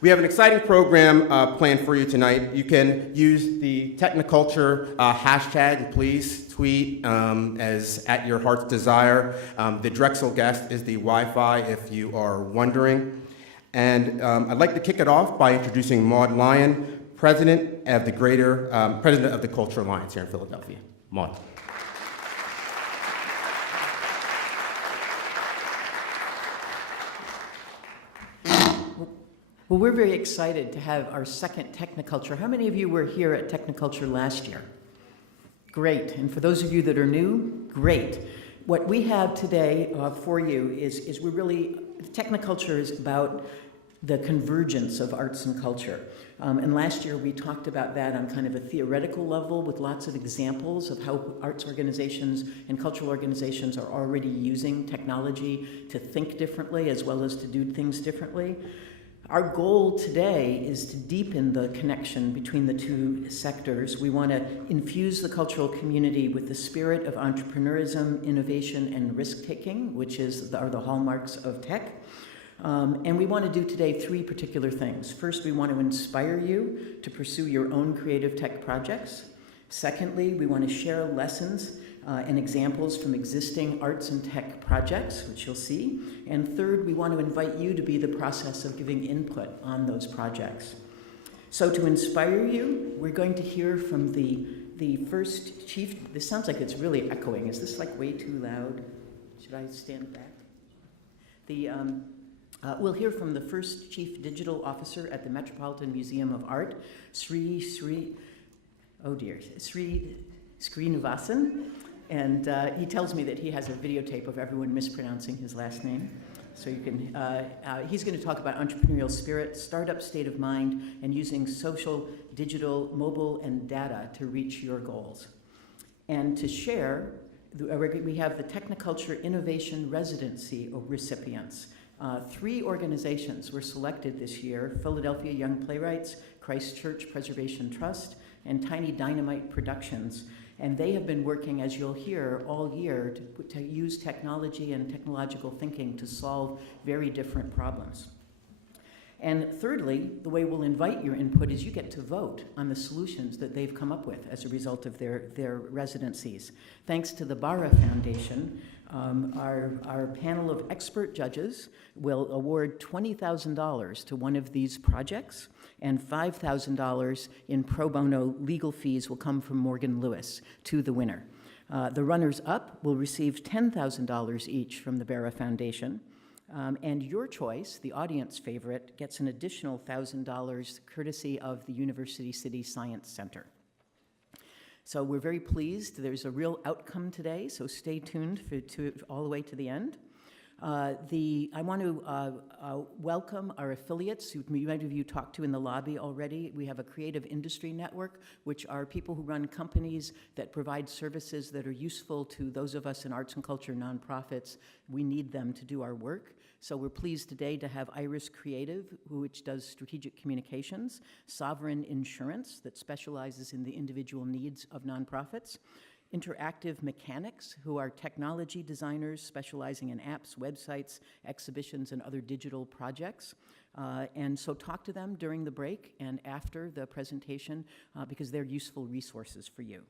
We have an exciting program planned for you tonight. You can use the TechniCulture hashtag, please tweet as at your heart's desire. The Drexel guest is the Wi-Fi if you are wondering. And I'd like to kick it off by introducing Maud Lyon, President of the Culture Alliance here in Philadelphia. Maud. Well, we're very excited to have our second TechniCulture. How many of you were here at TechniCulture last year? Great. And for those of you that are new, great. What we have today for you is we're really, TechniCulture is about the convergence of arts and culture. And last year we talked about that on kind of a theoretical level with lots of examples of how arts organizations and cultural organizations are already using technology to think differently as well as to do things differently. Our goal today is to deepen the connection between the two sectors. We want to infuse the cultural community with the spirit of entrepreneurism, innovation, and risk-taking, which are the hallmarks of tech. And we want to do today three particular things. First, we want to inspire you to pursue your own creative tech projects. Secondly, we want to share lessons and examples from existing arts and tech projects, which you'll see. And third, we want to invite you to be the process of giving input on those projects. So to inspire you, we're going to hear from the first chief. This sounds like it's really echoing. Is this like way too loud? Should I stand back? We'll hear from the first Chief Digital Officer at the Metropolitan Museum of Art, Sri Srinivasan. And he tells me that he has a videotape of everyone mispronouncing his last name. So you can, he's going to talk about entrepreneurial spirit, startup state of mind, and using social, digital, mobile, and data to reach your goals. And to share, we have the TechniCulture Innovation Residency recipients. 3 organizations were selected this year: Philadelphia Young Playwrights, Christchurch Preservation Trust, and Tiny Dynamite Productions. And they have been working, as you'll hear, all year to use technology and technological thinking to solve very different problems. And thirdly, the way we'll invite your input is you get to vote on the solutions that they've come up with as a result of their residencies. Thanks to the Barra Foundation, our panel of expert judges will award $20,000 to one of these projects, and $5,000 in pro bono legal fees will come from Morgan Lewis to the winner. The runners-up will receive $10,000 each from the Barra Foundation. And your choice, the audience favorite, gets an additional $1,000 courtesy of the University City Science Center. So we're very pleased. There's a real outcome today, so stay tuned all the way to the end. I want to welcome our affiliates, who many of you talked to in the lobby already. We have a creative industry network, which are people who run companies that provide services that are useful to those of us in arts and culture nonprofits. We need them to do our work. So we're pleased today to have Iris Creative, which does strategic communications, Sovereign Insurance, that specializes in the individual needs of nonprofits, Interactive Mechanics, who are technology designers specializing in apps, websites, exhibitions, and other digital projects. And so talk to them during the break and after the presentation because they're useful resources for you.